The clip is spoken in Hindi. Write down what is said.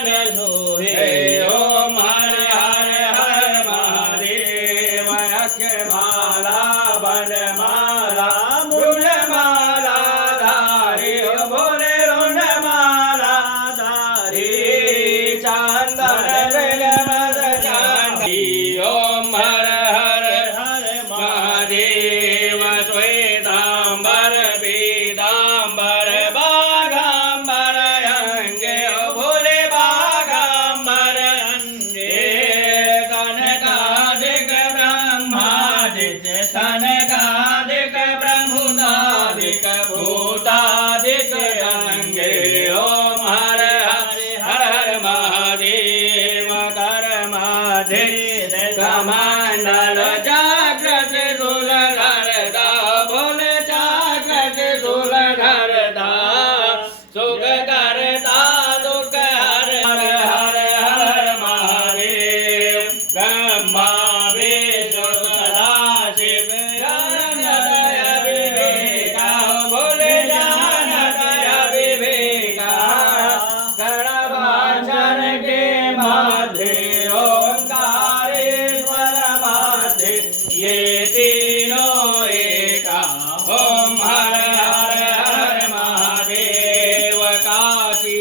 मन सोहे ओम हर हर हर महादेव अक्षमाला वनमाला मृगमाला धारी भोले रुंडमाला धारी चांदन मृगमद चांदी ओम हर हर हर महादेव श्वेतांबर पीतांबर बागांबर अंगे भोले बागांबर अंगे कनकादिक ब्रह्मादिक कनकादिक ब्रह्मोदादिक भूतादिक अंगे ओम हर हर हर महादेव कर्माधिक कमंडल जागृत सुलधरदा भोले जागृत सुलधरदा सुख करता दुख हर हर हर हर महादेव ब्रह्मा विष्णु सदा शिव ज्ञानदय विवेका भोले ज्ञानदय विवेका गणवाचन के माधे ओंकारेश्वर माधे ये तीनों एका ओम हर हर हर महादेव काशी